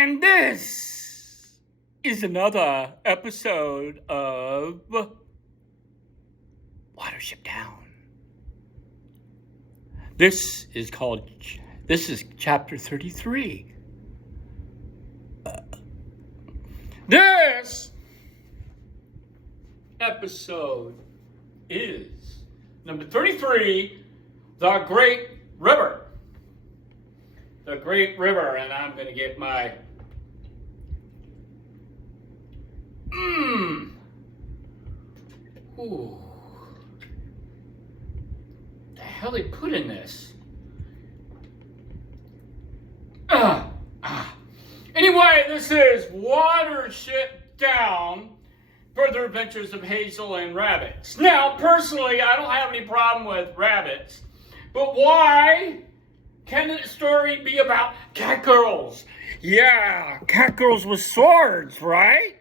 And this is another episode of Watership Down. This is chapter 33. This episode is number 33, The Great River. The Great River, and I'm going to get my Ooh. The hell they put in this? Anyway, this is Watership Down, Further Adventures of Hazel and Rabbits. Now, personally, I don't have any problem with rabbits, but why can the story be about cat girls? Yeah, cat girls with swords, right?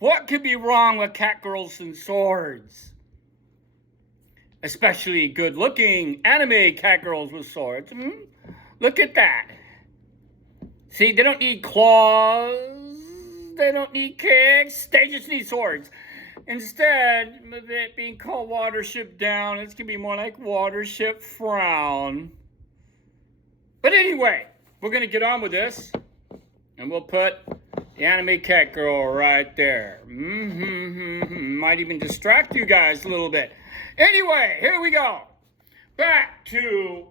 What could be wrong with cat girls and swords? Especially good-looking anime cat girls with swords. Look at that. See, they don't need claws. They don't need kicks. They just need swords. Instead of it being called Watership Down, it's going to be more like Watership Frown. But anyway, we're going to get on with this. And we'll put the anime cat girl right there. Might even distract you guys a little bit. Anyway, here we go. Back to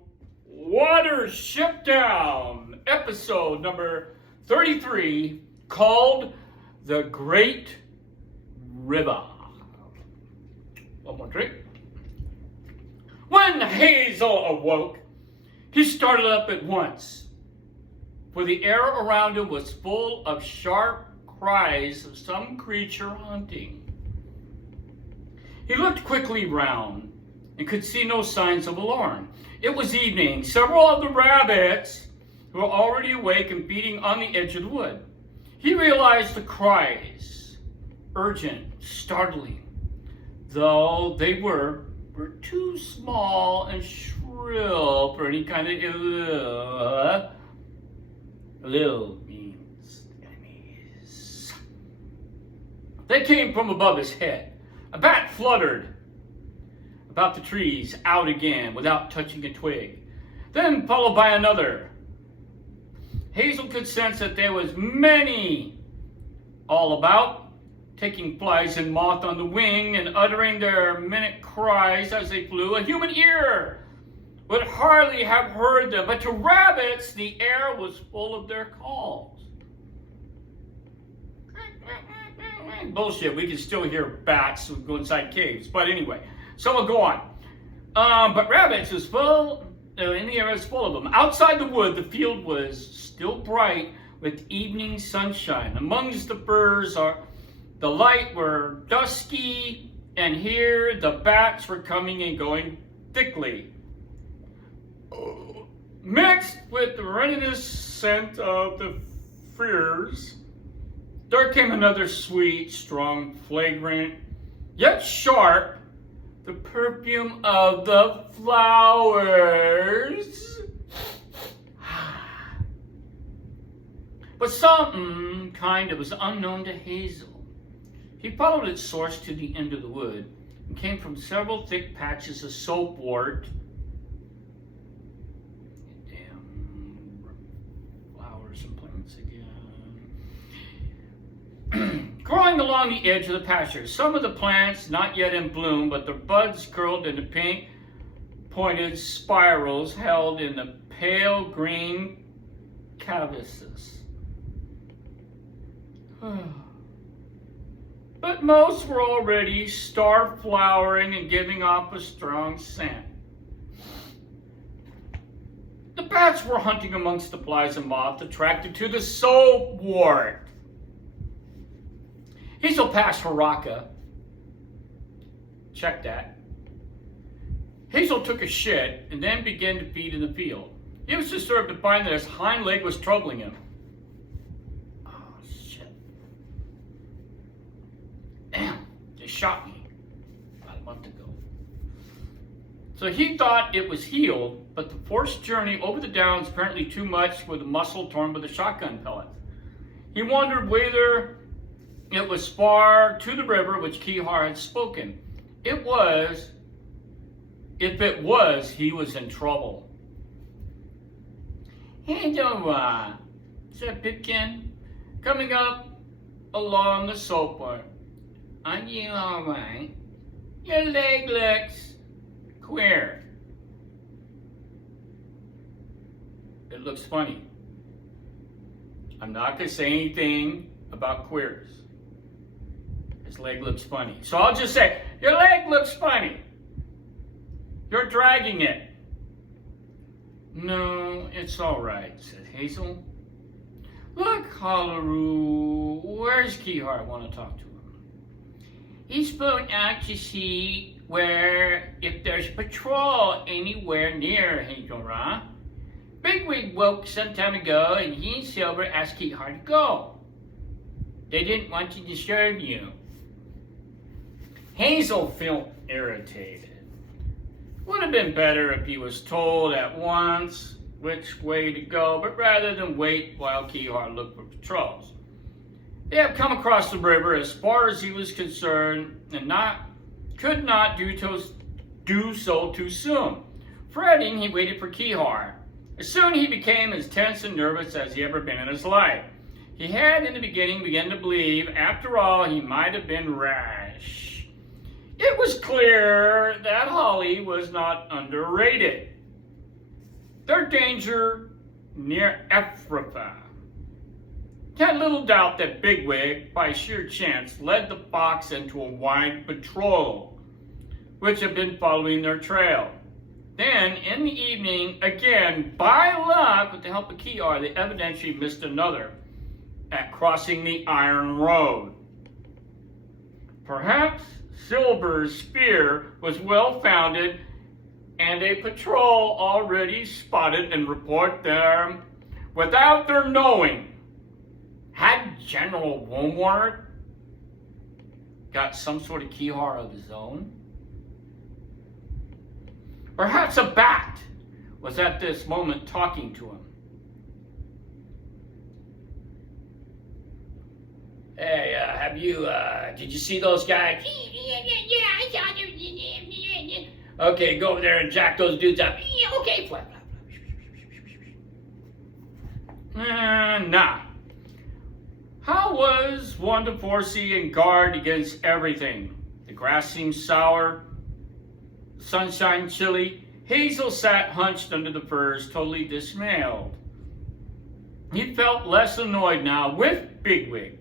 Watership Down, episode number 33, called The Great River. One more drink. When Hazel awoke, he started up at once, for the air around him was full of sharp cries of some creature hunting. He looked quickly round and could see no signs of alarm. It was evening. Several of the rabbits were already awake and feeding on the edge of the wood. He realized the cries, urgent, startling, though they were too small and shrill for any kind of Lil means enemies. They came from above his head. A bat fluttered about the trees, out again without touching a twig, then followed by another. Hazel could sense that there was many all about, taking flies and moth on the wing and uttering their minute cries as they flew. A human ear would hardly have heard them, but to rabbits, the air was full of their calls. Bullshit, we can still hear bats who go inside caves, but anyway, so we'll go on. But rabbits is full, in the air is full of them. Outside the wood, the field was still bright with evening sunshine. Amongst the firs, the light were dusky, and here the bats were coming and going thickly. Mixed with the resinous scent of the firs, there came another sweet, strong, flagrant, yet sharp, the perfume of the flowers. But something kind of was unknown to Hazel. He followed its source to the end of the wood and came from several thick patches of soapwort. Growing along the edge of the pasture, some of the plants not yet in bloom, but their buds curled into pink pointed spirals held in the pale green cavesses. But most were already star-flowering and giving off a strong scent. The bats were hunting amongst the flies and moth, attracted to the soapwort. Hazel passed Haraka. Check that. Hazel took a shit and then began to feed in the field. He was disturbed to find that his hind leg was troubling him. Oh, shit. Damn, they shot me about a month ago. So he thought it was healed, but the forced journey over the downs apparently too much for the muscle torn by the shotgun pellets. He wondered whether it was far to the river which Kihar had spoken. If it was, he was in trouble. Hazel, said Pipkin, coming up along the soapboard. Are you all right? Your leg looks queer. It looks funny. I'm not going to say anything about queers. His leg looks funny. So I'll just say, your leg looks funny. You're dragging it. No, it's all right, said Hazel. Look, Holaroo, where's Kihar? I want to talk to him. He's flown out to see if there's patrol anywhere near Hazel. Bigwig woke some time ago, and he and Silver asked Kihar to go. They didn't want to disturb you. Hazel felt irritated. Would have been better if he was told at once which way to go, but rather than wait while Kihar looked for patrols. They had come across the river as far as he was concerned and could not do so too soon. Fretting, he waited for Kihar. Soon he became as tense and nervous as he ever been in his life. He had in the beginning begun to believe, after all, he might have been rash. It was clear that Holly was not underrated. Their danger near Ephrathah. He had little doubt that Bigwig, by sheer chance, led the fox into a wide patrol, which had been following their trail. Then, in the evening, again, by luck, with the help of Kihar, they evidently missed another at crossing the Iron Road. Perhaps Silver's fear was well-founded, and a patrol already spotted and report them without their knowing. Had General Wormwort got some sort of Kihar of his own? Perhaps a bat was at this moment talking to him. Hey, did you see those guys? Yeah, I saw them. Okay, go over there and jack those dudes up. Okay, flap, flap, flap. Nah. How was one to foresee and guard against everything? The grass seemed sour, sunshine chilly. Hazel sat hunched under the firs, totally dismayed. He felt less annoyed now with Bigwig.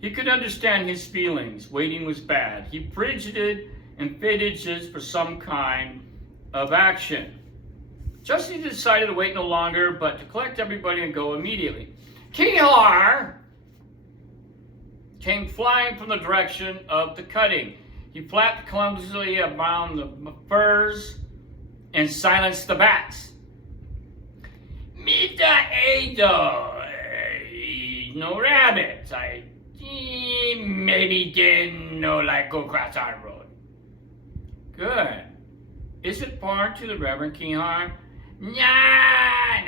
He could understand his feelings. Waiting was bad. He fidgeted and fidgeted for some kind of action. Just he decided to wait no longer, but to collect everybody and go immediately. Kihar came flying from the direction of the cutting. He flapped clumsily around the firs and silenced the bats. Mr. Hazel, no rabbits. I maybe didn't know like go across our road. Good. Is it far to the Reverend Kihar? Nah,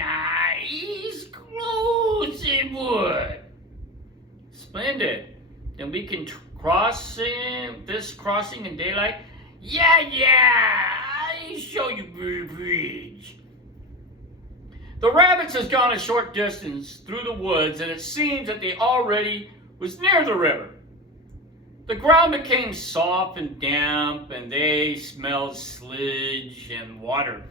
he's close in wood. Splendid. Then we can cross this crossing in daylight? Yeah, I'll show you the bridge. The rabbits has gone a short distance through the woods, and it seems that they already was near the river. The ground became soft and damp, and they smelled sludge and water.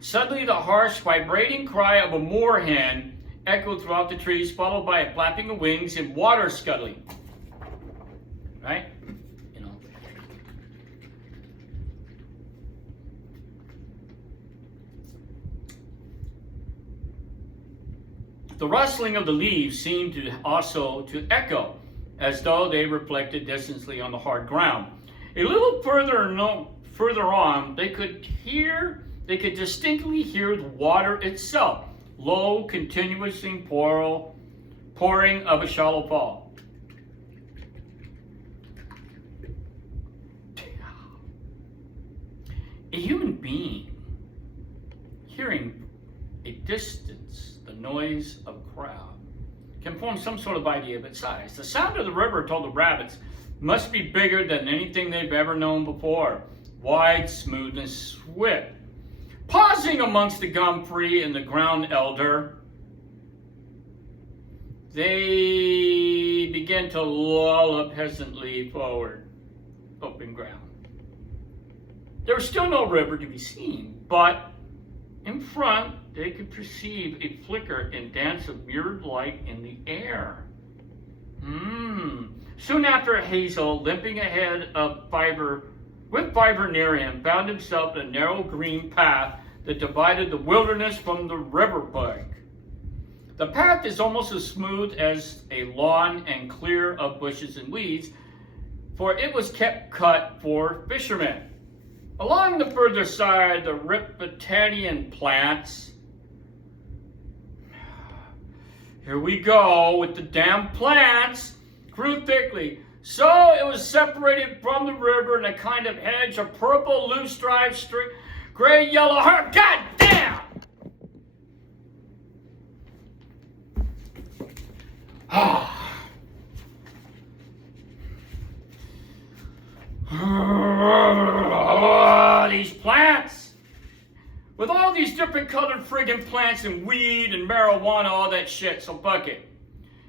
Suddenly the harsh, vibrating cry of a moorhen echoed throughout the trees, followed by a flapping of wings and water scuttling. Right? You know. The rustling of the leaves seemed to also to echo, as though they reflected distantly on the hard ground. A little further on, they could distinctly hear the water itself, low, continuously pouring of a shallow fall. A human being, hearing a distance the noise of a crowd, can form some sort of idea of its size. The sound of the river told the rabbits must be bigger than anything they've ever known before. Wide, smooth, and swift. Pausing amongst the gum-free and the ground elder, they began to lollop hesitantly forward, open ground. There was still no river to be seen, but in front they could perceive a flicker and dance of mirrored light in the air. Soon after, Hazel, limping ahead of Fiber, with Fiber near him, found himself in a narrow green path that divided the wilderness from the riverbank. The path is almost as smooth as a lawn and clear of bushes and weeds, for it was kept cut for fishermen. Along the further side, the Riparian plants. Here we go with the damn plants. Grew thickly. So it was separated from the river in a kind of hedge of purple, loose-striped, gray, yellow herb. God damn! These plants! With all these different colored friggin' plants and weed and marijuana, all that shit, so fuck it.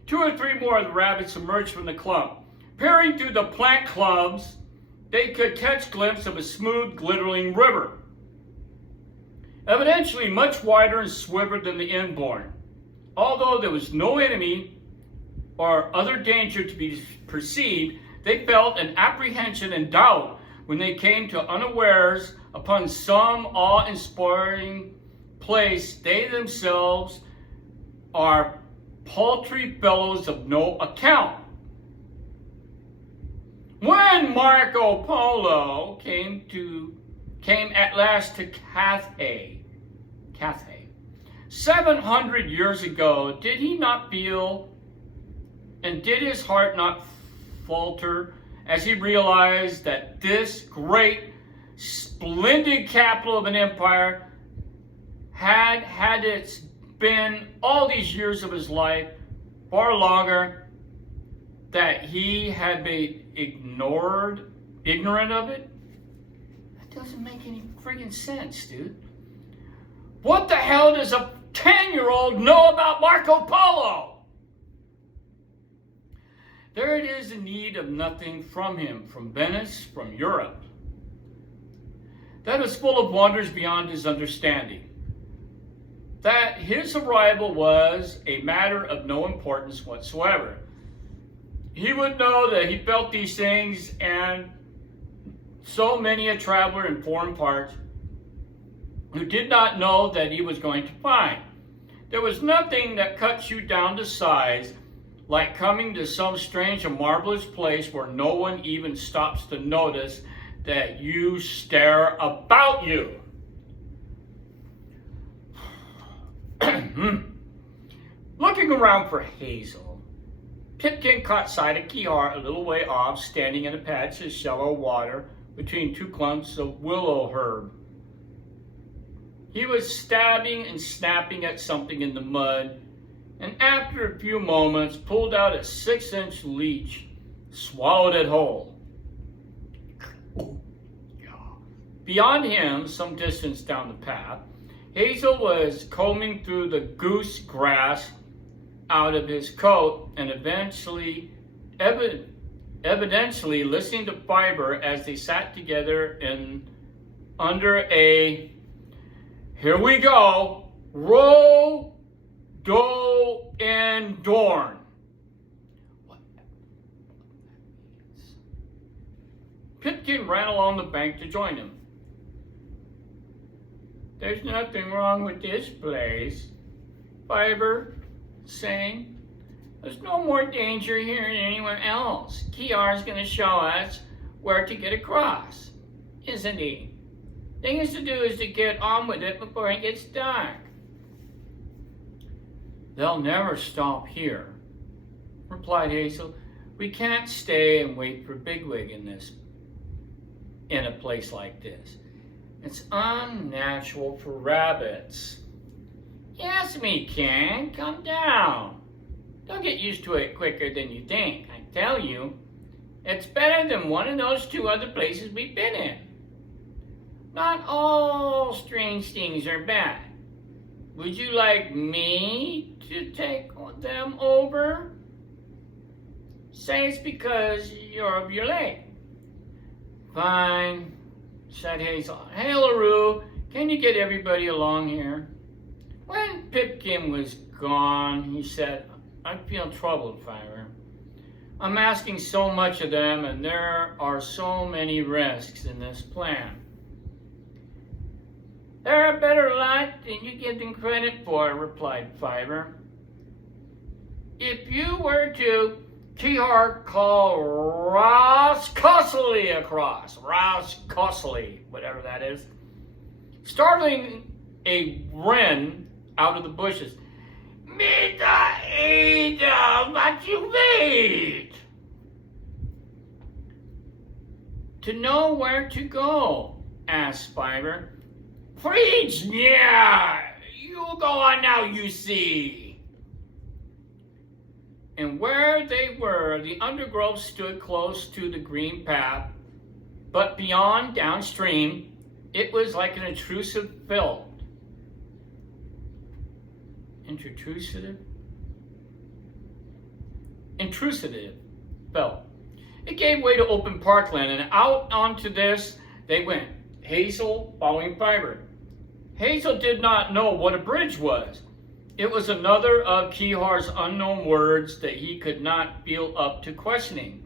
2 or 3 more of the rabbits emerged from the clump. Peering through the plant clumps, they could catch a glimpse of a smooth, glittering river. Evidently much wider and swifter than the inborn. Although there was no enemy or other danger to be perceived, they felt an apprehension and doubt when they came to unawares upon some awe-inspiring place. They themselves are paltry fellows of no account. When Marco Polo came at last to Cathay, 700 years ago, did he not feel, and did his heart not falter as he realized that this great, splendid capital of an empire had it been all these years of his life, far longer, that he had been ignorant of it? That doesn't make any friggin' sense, dude. What the hell does a 10-year-old know about Marco Polo? There it is in need of nothing from him, from Venice, from Europe. That was full of wonders beyond his understanding. That his arrival was a matter of no importance whatsoever. He would know that he felt these things, and so many a traveler in foreign parts who did not know that he was going to find. There was nothing that cuts you down to size like coming to some strange and marvelous place where no one even stops to notice that you stare about you. Looking around for Hazel, Pipkin caught sight of Kiar a little way off, standing in a patch of shallow water between 2 clumps of willow herb. He was stabbing and snapping at something in the mud, and after a few moments pulled out a 6-inch leech, swallowed it whole. Beyond him, some distance down the path, Hazel was combing through the goose grass out of his coat and evidently listening to Fiber as they sat together under a, here we go, row, do, and dorn. Pipkin ran along the bank to join him. There's nothing wrong with this place, Fiber saying. There's no more danger here than anywhere else. Kiar's going to show us where to get across, isn't he? Thing is to do is to get on with it before it gets dark. They'll never stop here, replied Hazel. We can't stay and wait for Bigwig in a place like this. It's unnatural for rabbits. Yes, me, King. Calm down. They'll get used to it quicker than you think, I tell you. It's better than one of those 2 other places we've been in. Not all strange things are bad. Would you like me to take them over? Say it's because you're of your leg. Fine, said Hazel. Hey, LaRue, can you get everybody along here? When Pipkin was gone, he said, I feel troubled, Fiver. I'm asking so much of them, and there are so many risks in this plan. They're a better lot than you give them credit for, replied Fiver. If you were to Keyhart call Ross Cossley across, whatever that is, startling a wren out of the bushes. Mida Ada, what you mean? To know where to go, asked Fiver. Preach, yeah, you go on now, you see. And where they were, the undergrowth stood close to the green path, but beyond, downstream, it was like an intrusive belt. Intrusive belt. It gave way to open parkland, and out onto this they went, Hazel following Fiver. Hazel did not know what a bridge was. It was another of Keyhart's unknown words that he could not feel up to questioning.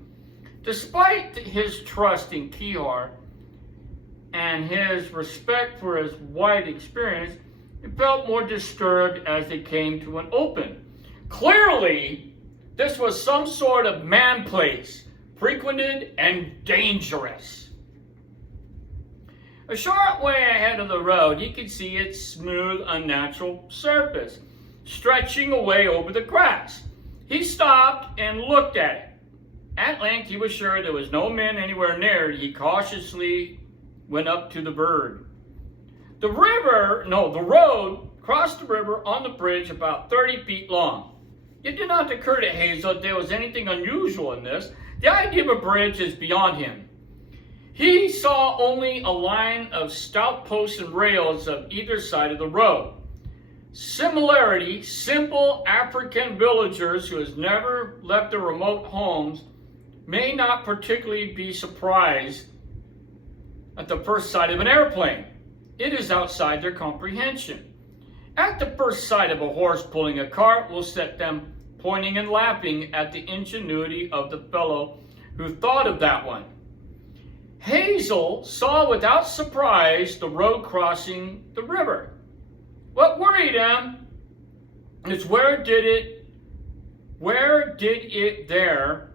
Despite his trust in Keyhart and his respect for his wide experience, he felt more disturbed as they came to an open. Clearly, this was some sort of man place, frequented and dangerous. A short way ahead of the road, he could see its smooth, unnatural surface, stretching away over the grass. He stopped and looked at it. At length, he was sure there was no man anywhere near. He cautiously went up to the bird. The road crossed the river on the bridge about 30 feet long. It did not occur to Hazel that there was anything unusual in this. The idea of a bridge is beyond him. He saw only a line of stout posts and rails of either side of the road. Similarity, simple African villagers who has never left their remote homes may not particularly be surprised at the first sight of an airplane. It is outside their comprehension. At the first sight of a horse pulling a cart will set them pointing and laughing at the ingenuity of the fellow who thought of that one. Hazel saw without surprise the road crossing the river. What worried him is where did it there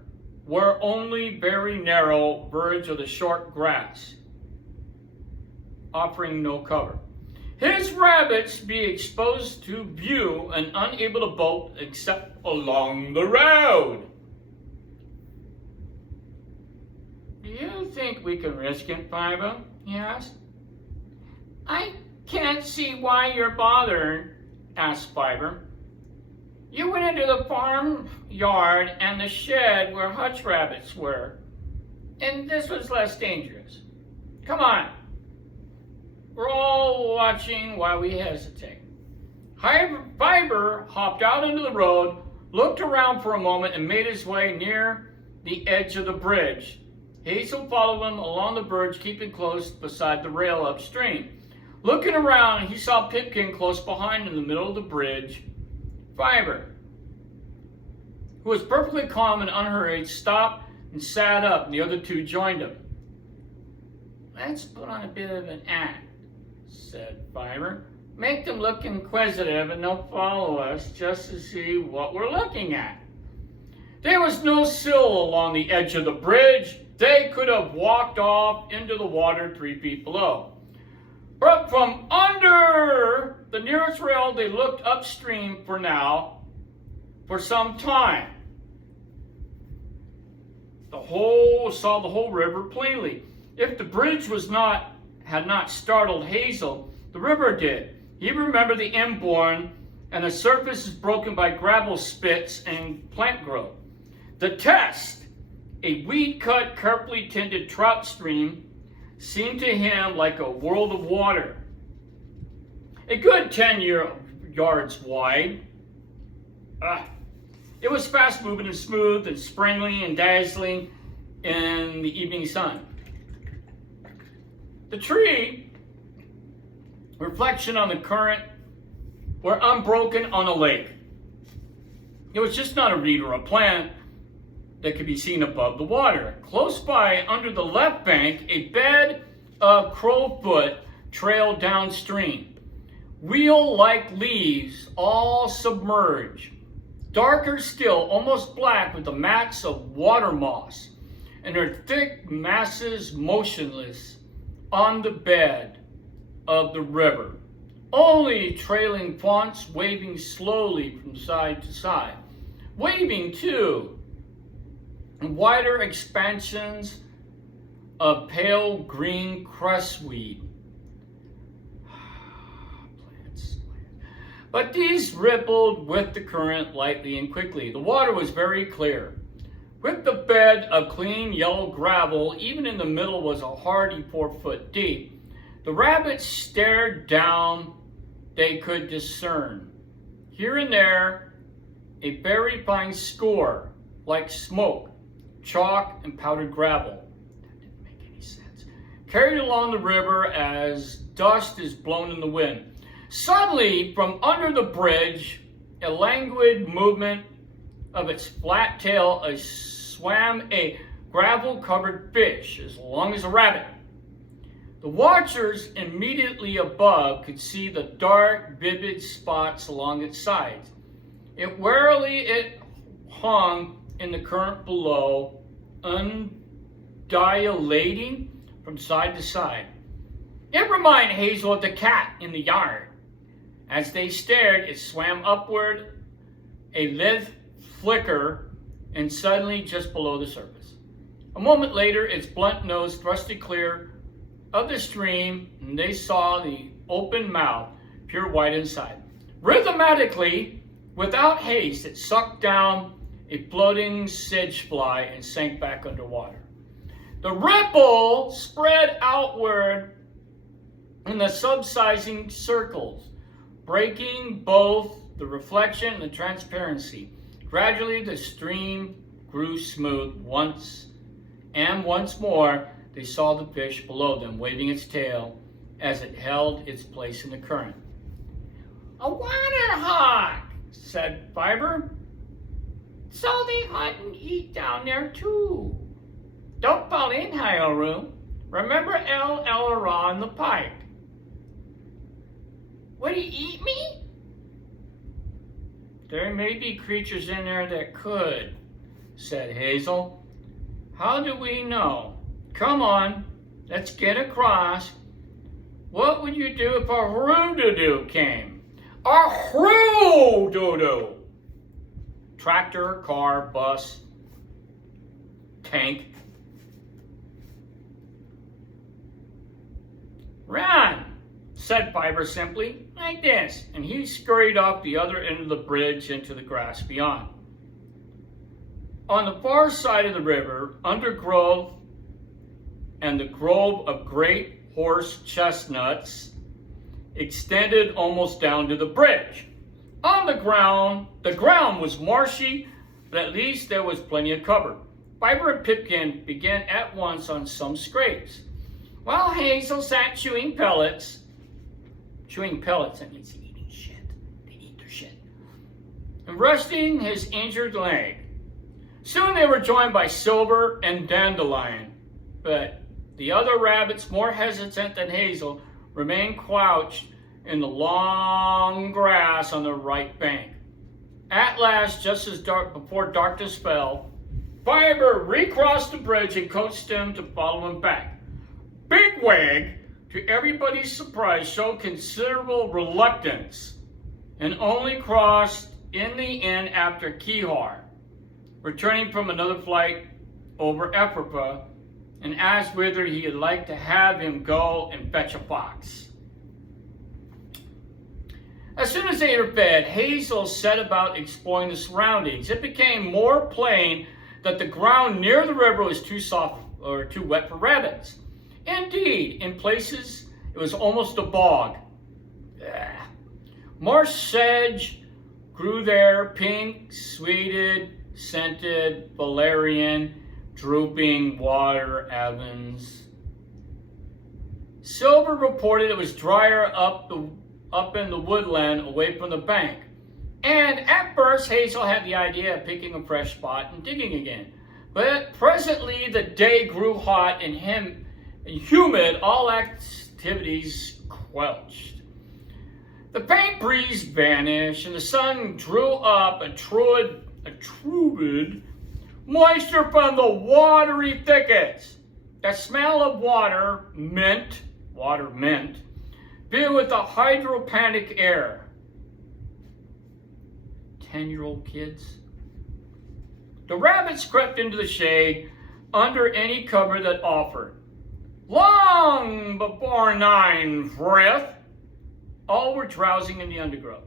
were only very narrow verge of the short grass, offering no cover. His rabbits be exposed to view and unable to bolt except along the road. Do you think we can risk it, Fiver? He asked. I can't see why you're bothered, asked Fiver. You went into the farmyard and the shed where hutch rabbits were, and this was less dangerous. Come on. We're all watching while we hesitate. Fiver hopped out into the road, looked around for a moment, and made his way near the edge of the bridge. Hazel followed him along the bridge, keeping close beside the rail upstream. Looking around, he saw Pipkin close behind in the middle of the bridge. Fiver, who was perfectly calm and unhurried, stopped and sat up, and the other two joined him. Let's put on a bit of an act, said Fiver. Make them look inquisitive and they'll follow us just to see what we're looking at. There was no sill along the edge of the bridge. They could have walked off into the water 3 feet below. But from under the nearest rail, they looked upstream for some time. Saw the whole river plainly. If the bridge was not had not startled Hazel, the river did. He remembered the inborn, and the surface is broken by gravel spits and plant growth. The test, a weed-cut, carefully tended trout stream, seemed to him like a world of water. A good 10 yards wide. It was fast-moving and smooth and springly and dazzling in the evening sun. The tree, reflection on the current, were unbroken on a lake. It was just not a reed or a plant that could be seen above the water. Close by, under the left bank, a bed of crowfoot trailed downstream. Wheel-like leaves all submerged. Darker still, almost black, with the mats of water moss, and their thick masses motionless on the bed of the river. Only trailing fonts waving slowly from side to side. Waving, too, in wider expansions of pale green crestweed. But these rippled with the current lightly and quickly. The water was very clear. With the bed of clean yellow gravel, even in the middle was a hardy 4 foot deep. The rabbits stared down. They could discern, here and there, a very fine score, like smoke, chalk, and powdered gravel. That didn't make any sense. Carried along the river as dust is blown in the wind. Suddenly, from under the bridge, a languid movement of its flat tail, swam a gravel-covered fish as long as a rabbit. The watchers immediately above could see the dark, vivid spots along its sides. It hung in the current below, undulating from side to side. It reminded Hazel of the cat in the yard. As they stared, it swam upward, a lithe flicker, and suddenly just below the surface. A moment later, its blunt nose thrusted clear of the stream, and they saw the open mouth, pure white inside. Rhythmically, without haste, it sucked down a floating sedge fly and sank back underwater. The ripple spread outward in the subsiding circles, breaking both the reflection and the transparency. Gradually, the stream grew smooth once more. They saw the fish below them, waving its tail as it held its place in the current. "A water hawk," said Fiber. "So they hunt and eat down there, too. Don't fall in, Hyoru. Remember El Elra and the pike." "Would he eat me?" "There may be creatures in there that could," said Hazel. "How do we know? Come on, let's get across. What would you do if a hroodoo came?" "A hroodoo!" Tractor, car, bus, tank. "Run," said Fiber simply, "like this," and he scurried off the other end of the bridge into the grass beyond. On the far side of the river, undergrowth and the grove of great horse chestnuts extended almost down to the bridge. On the ground was marshy, but at least there was plenty of cover. Fiber and Pipkin began at once on some scrapes, while Hazel sat chewing pellets. Chewing pellets, that means eating shit. They eat their shit. And resting his injured leg. Soon they were joined by Silver and Dandelion, but the other rabbits, more hesitant than Hazel, remained crouched in the long grass on the right bank. At last, just as before darkness fell, Fiber recrossed the bridge and coaxed him to follow him back. Bigwig, to everybody's surprise, showed considerable reluctance and only crossed in the end after Kihar, returning from another flight over Ephrafa and asked whether he would like to have him go and fetch a fox. As soon as they were fed, Hazel set about exploring the surroundings. It became more plain that the ground near the river was too soft or too wet for rabbits. Indeed, in places it was almost a bog. Marsh sedge grew there, pink, sweeted, scented, valerian, drooping water Evans. Silver reported it was drier up in the woodland away from the bank. And at first, Hazel had the idea of picking a fresh spot and digging again. But presently, the day grew hot and humid, all activities quelched. The faint breeze vanished, and the sun drew up a troubled moisture from the watery thickets. The smell of water mint, filled with the hydroponic air. 10-year-old kids. The rabbits crept into the shade under any cover that offered. Long before 9 frith, all were drowsing in the undergrowth.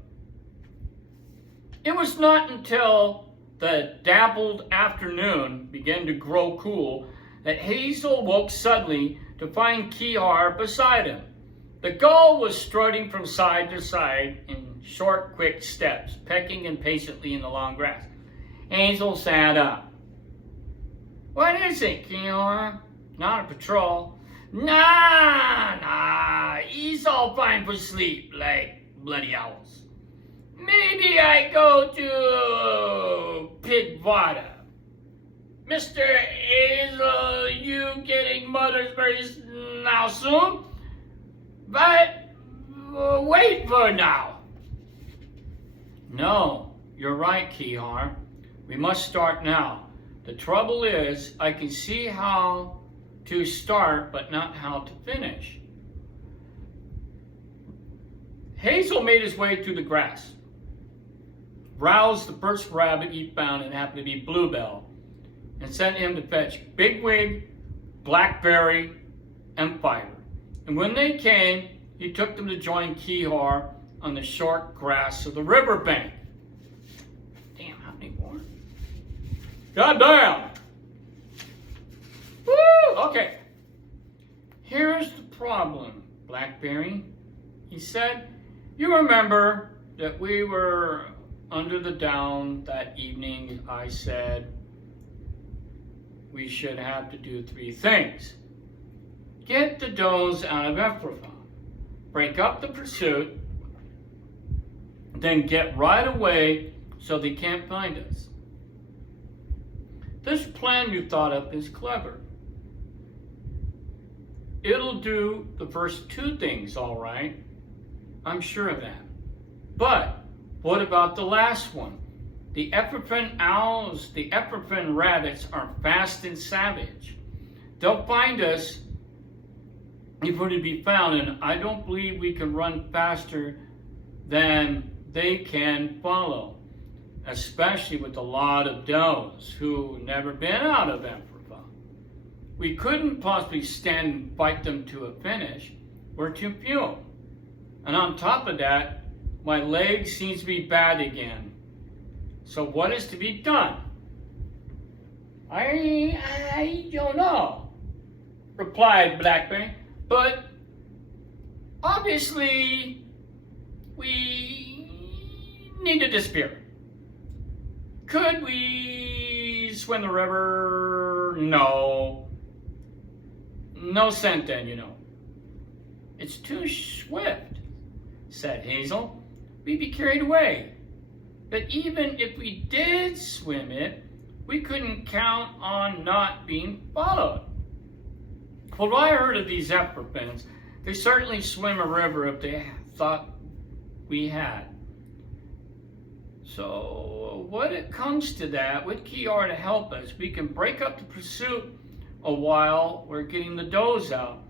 It was not until the dappled afternoon began to grow cool that Hazel woke suddenly to find Kihar beside him. The gull was strutting from side to side in short, quick steps, pecking impatiently in the long grass. Hazel sat up. What is it, Kihar? Not a patrol. Nah, he's all fine for sleep, like bloody owls. Maybe I go to Pigvada. Mr. Hazel, you getting mother's berries now soon? But wait for now. No, you're right, Kihar. We must start now. The trouble is, I can see how to start, but not how to finish. Hazel made his way through the grass, roused the first rabbit he found, and happened to be Bluebell, and sent him to fetch Bigwig, Blackberry, and Fiber. And when they came, he took them to join Kihar on the short grass of the riverbank. Damn, how many more? Goddamn! Woo! Okay. Here's the problem, Blackberry, he said. You remember that we were under the down that evening. I said we should have to do 3 things. Get the does out of Ephrathah, break up the pursuit, then get right away so they can't find us. This plan you thought up is clever. It'll do the first 2 things all right. I'm sure of that. But what about the last one? The Ephrathah owls, the Ephrathah rabbits are fast and savage. They'll find us if we're to be found, and I don't believe we can run faster than they can follow, especially with a lot of does who never been out of Ephrathah. We couldn't possibly stand and fight them to a finish. We're too few. And on top of that, my leg seems to be bad again. So what is to be done? I don't know, replied Blackberry. But obviously, we need to disappear. Could we swim the river? No. No scent then, you know. It's too swift, said Hazel. We'd be carried away. But even if we did swim it, we couldn't count on not being followed. Well, what I heard of these Ephrathahs, they certainly swim a river if they thought we had. So, when it comes to that, with Kihar to help us, we can break up the pursuit a while we're getting the does out.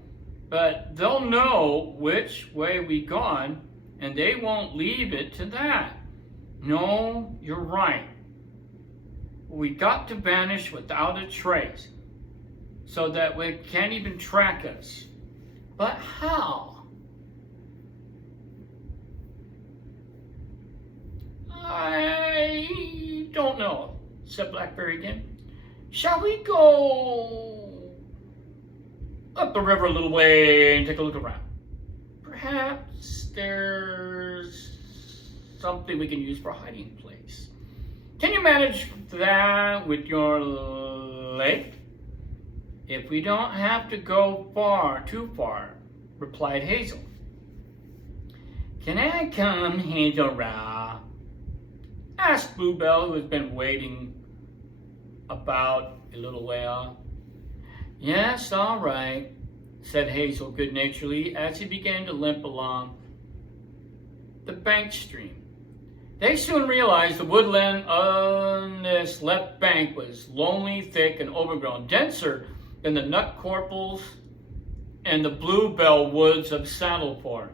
But they'll know which way we gone, and they won't leave it to that. No, you're right. We got to vanish without a trace. so that we can't even track us. But how? I don't know, said Blackberry again. Shall we go up the river a little way and take a look around? Perhaps there's something we can use for a hiding place. Can you manage that with your leg? If we don't have to go too far, replied Hazel. Can I come, Hazel? Asked Bluebell, who has been waiting about a little while. Yes, all right, said Hazel good-naturedly as he began to limp along the bank stream. They soon realized the woodland on this left bank was lonely, thick, and overgrown, denser than the nut corples and the bluebell woods of Sandalford.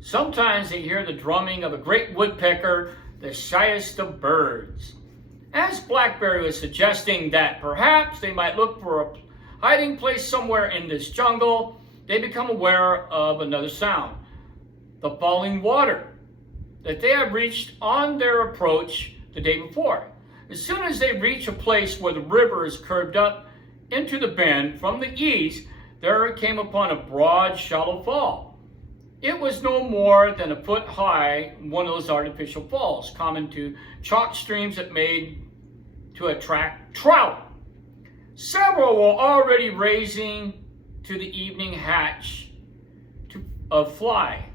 Sometimes they hear the drumming of a great woodpecker, the shyest of birds. As Blackberry was suggesting that perhaps they might look for a hiding place somewhere in this jungle, they become aware of another sound, the falling water that they had reached on their approach the day before. As soon as they reach a place where the river is curved up into the bend from the east, there came upon a broad, shallow fall. It was no more than a foot high, one of those artificial falls, common to chalk streams that made to attract trout. Several were already raising to the evening hatch of fly.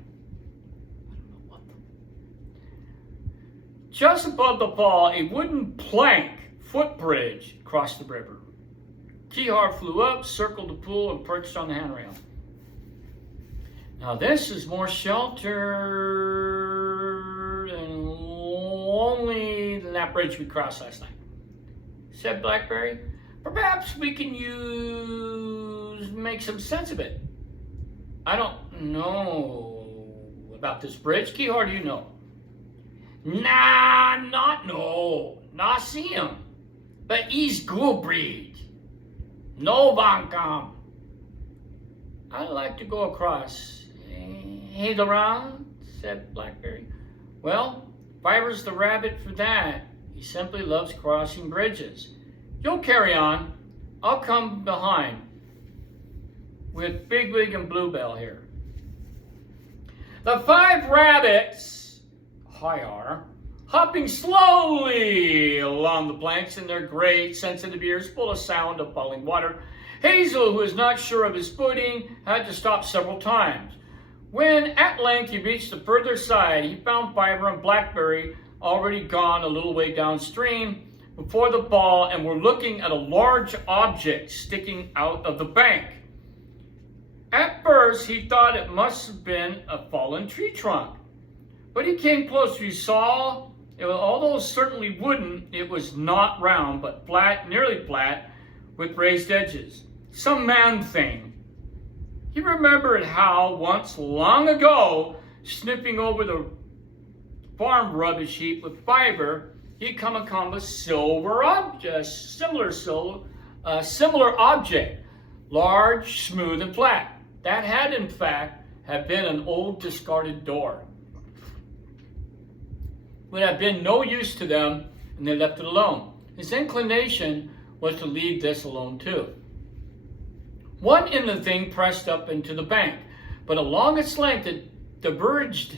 Just above the fall, a wooden plank footbridge crossed the river. Keyhar flew up, circled the pool, and perched on the handrail. Now this is more sheltered and lonely than that bridge we crossed last night, said Blackberry. Perhaps we can make some sense of it. I don't know about this bridge. Keyhar, do you know? Not see him. But he's good breed. No one come. I'd like to go across. Hey, around, said Blackberry. Well, Fiver's the rabbit for that. He simply loves crossing bridges. You'll carry on. I'll come behind with Bigwig and Bluebell here. The 5 rabbits, hopping slowly along the planks in their great sensitive ears full of sound of falling water. Hazel, who was not sure of his footing, had to stop several times. When at length he reached the further side, he found Fiver and Blackberry already gone a little way downstream before the fall and were looking at a large object sticking out of the bank. At first, he thought it must have been a fallen tree trunk. But he came closer, he saw, although certainly wooden, it was not round, but flat, nearly flat, with raised edges. Some man thing. He remembered how once, long ago, sniffing over the farm rubbish heap with Fiver, he'd come upon a similar object, large, smooth, and flat. That had, in fact, been an old discarded door. Would have been no use to them, and they left it alone. His inclination was to leave this alone too. One end of the thing pressed up into the bank, but along its length it diverged,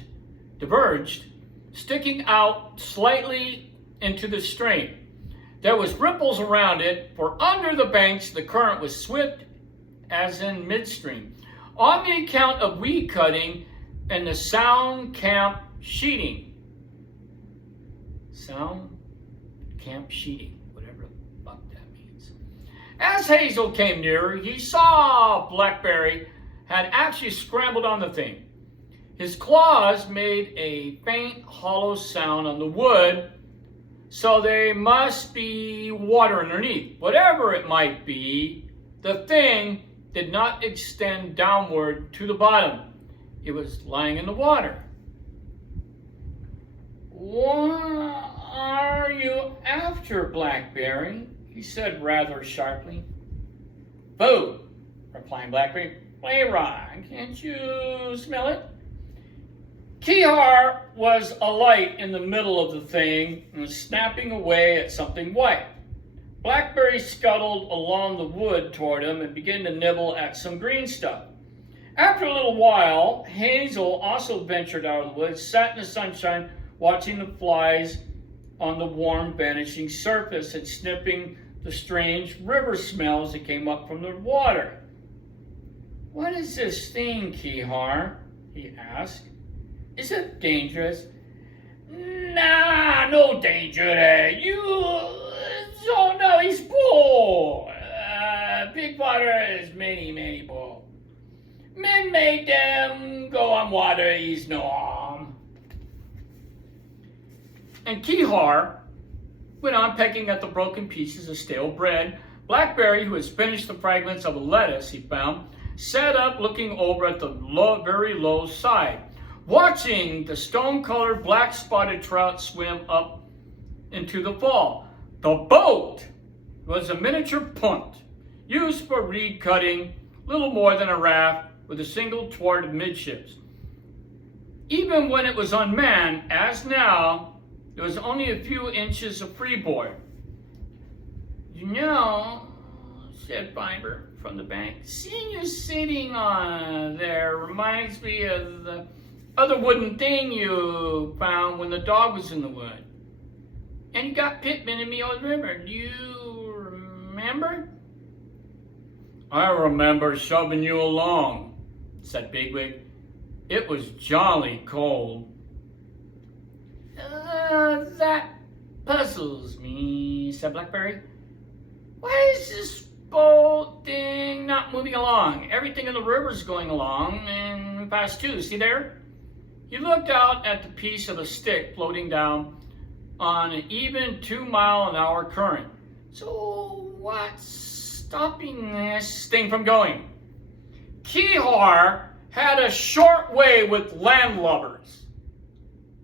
sticking out slightly into the stream. There was ripples around it, for under the banks the current was swift as in midstream. On the account of weed cutting and the sound camp sheeting. Whatever the fuck that means. As Hazel came nearer, he saw Blackberry had actually scrambled on the thing. His claws made a faint, hollow sound on the wood, so there must be water underneath. Whatever it might be, the thing did not extend downward to the bottom. It was lying in the water. What are you after, Blackberry? He said rather sharply. Food, replied Blackberry. Play wrong. Can't you smell it? Kihar was alight in the middle of the thing and was snapping away at something white. Blackberry scuttled along the wood toward him and began to nibble at some green stuff. After a little while, Hazel also ventured out of the woods, sat in the sunshine, watching the flies on the warm, vanishing surface and sniffing the strange river smells that came up from the water. "What is this thing, Kihar?" he asked. "Is it dangerous?" "Nah, no danger there. You don't know he's bull. Big water is many bull. Men made them go on water, he's no harm." And Kihar went on pecking at the broken pieces of stale bread. Blackberry, who has finished the fragments of a lettuce he found, sat up looking over at the very low side, watching the stone-colored black-spotted trout swim up into the fall. The boat was a miniature punt, used for reed cutting, little more than a raft with a single thwart amidships. Even when it was unmanned, as now, there was only a few inches of freeboard. "You know," said Fiber from the bank, "seeing you sitting on there reminds me of the other wooden thing you found when the dog was in the wood. And you got Pittman and me on the river. Do you remember?" "I remember shoving you along," said Bigwig. "It was jolly cold." That puzzles me," said Blackberry. "Why is this boat thing not moving along? Everything in the river's going along and fast too. See there?" He looked out at the piece of a stick floating down on an even 2-mile-an-hour current. "So what's stopping this thing from going?" Kihar had a short way with landlubbers,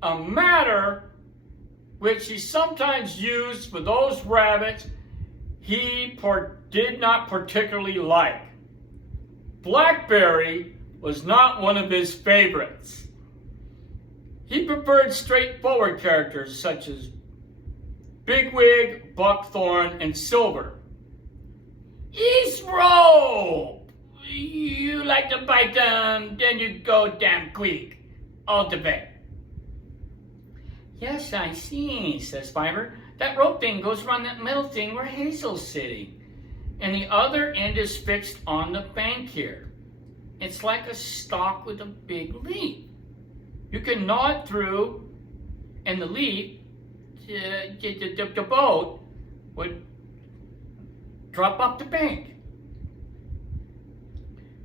a matter which he sometimes used for those rabbits he did not particularly like. Blackberry was not one of his favorites. He preferred straightforward characters such as Bigwig, Buckthorn, and Silver. "East rope! You like to bite them, then you go damn quick. All the way." "Yes, I see," says Fiber. "That rope thing goes around that metal thing where Hazel's sitting. And the other end is fixed on the bank here. It's like a stalk with a big leaf. You can gnaw it through, and the leaf, the boat, would drop off the bank."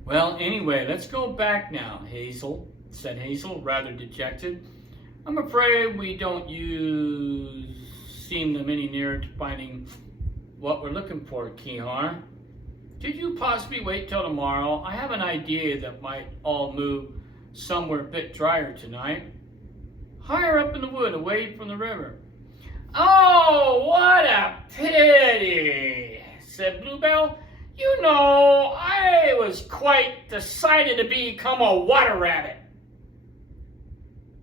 "Well, anyway, let's go back now, Hazel," said Hazel, rather dejected. "I'm afraid we don't seem them any nearer to finding what we're looking for, Kihar. Could you possibly wait till tomorrow? I have an idea that might all move somewhere a bit drier tonight. Higher up in the wood, away from the river." "Oh, what a pity," said Bluebell. "You know, I was quite decided to become a water rabbit."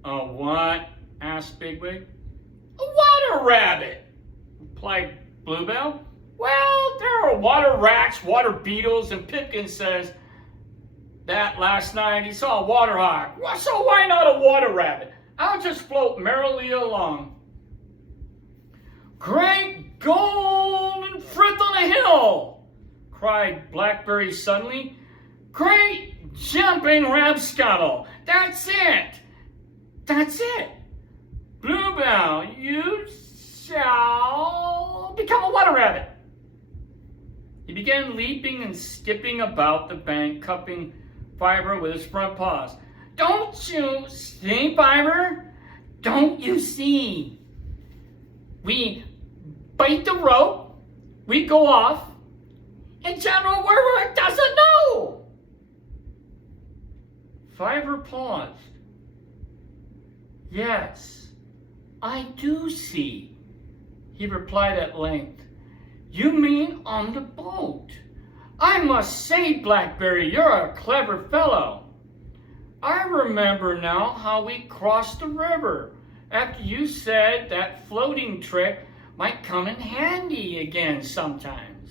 "A what?" asked Bigwig. "A water rabbit," replied Bluebell. "Well, there are water rats, water beetles, and Pipkin says that last night he saw a water hawk. So why not a water rabbit? I'll just float merrily along." "Great golden fruit on the hill!" cried Blackberry suddenly. "Great jumping rapscuttle! That's it! That's it! Bluebell, you shall become a water rabbit." He began leaping and skipping about the bank, cupping Fiber with his front paws. "Don't you see, Fiber? Don't you see? We bite the rope, we go off, and General Werwer doesn't know." Fiber paused. "Yes, I do see," he replied at length. "You mean on the boat? I must say, Blackberry, you're a clever fellow. I remember now how we crossed the river after you said that floating trick might come in handy again sometimes.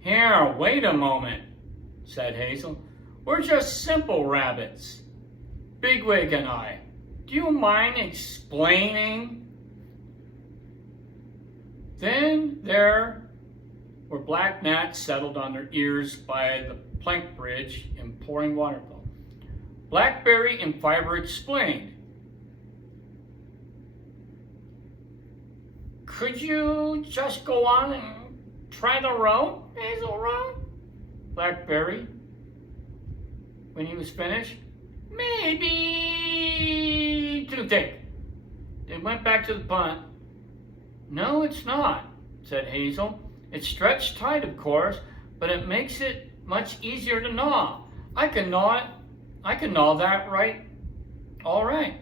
Here, wait a moment, said Hazel. We're just simple rabbits, Bigwig and I. Do you mind explaining? Then there were black gnats settled on their ears by the plank bridge and pouring water flow. Blackberry and Fiber explained. Could you just go on and try the row, Hazel row? Blackberry, when he was finished. Maybe too thick. They went back to the punt. No, it's not, said Hazel. It's stretched tight, of course, but it makes it much easier to gnaw. I can gnaw that right. All right.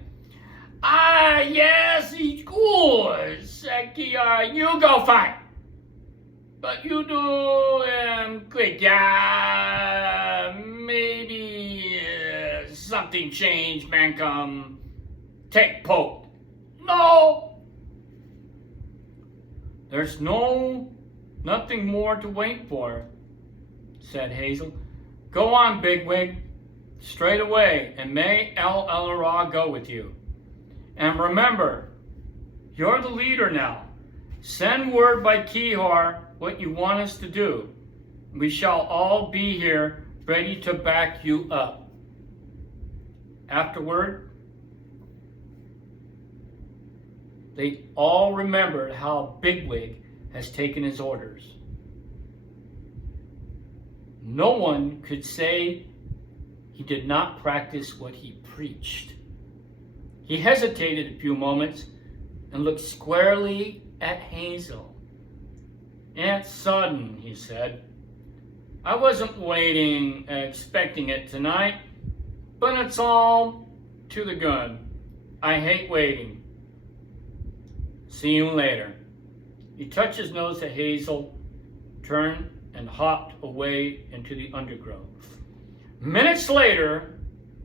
Ah, yes, it's good. Seki, you go fine. But you do quick. Maybe something changed, man. Come take poke. No. There's nothing more to wait for, said Hazel. Go on, Bigwig, straight away, and may El Elra go with you. And remember, you're the leader now. Send word by Kihar what you want us to do. We shall all be here, ready to back you up. Afterward, they all remembered how Bigwig has taken his orders. No one could say he did not practice what he preached. He hesitated a few moments and looked squarely at Hazel. Aunt Sudden, he said, I wasn't expecting it tonight, but it's all to the good. I hate waiting. See you later. He touched his nose to Hazel, turned and hopped away into the undergrowth. Minutes later,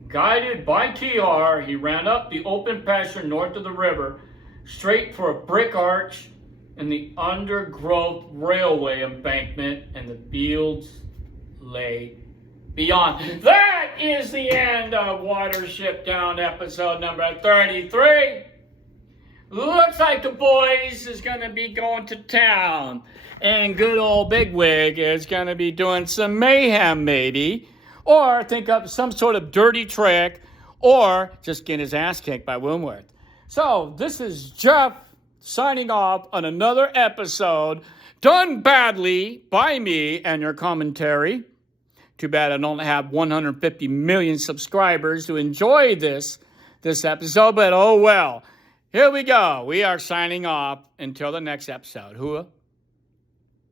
guided by Kihar, he ran up the open pasture north of the river, straight for a brick arch and the undergrowth railway embankment, and the fields lay beyond. That is the end of Watership Down episode number 33. Looks like the boys is going to be going to town. And good old Bigwig is going to be doing some mayhem, maybe. Or think up some sort of dirty trick. Or just get his ass kicked by Woonworth. So, this is Jeff signing off on another episode done badly by me and your commentary. Too bad I don't have 150 million subscribers to enjoy this episode. But oh well. Here we go. We are signing off until the next episode. Hooah.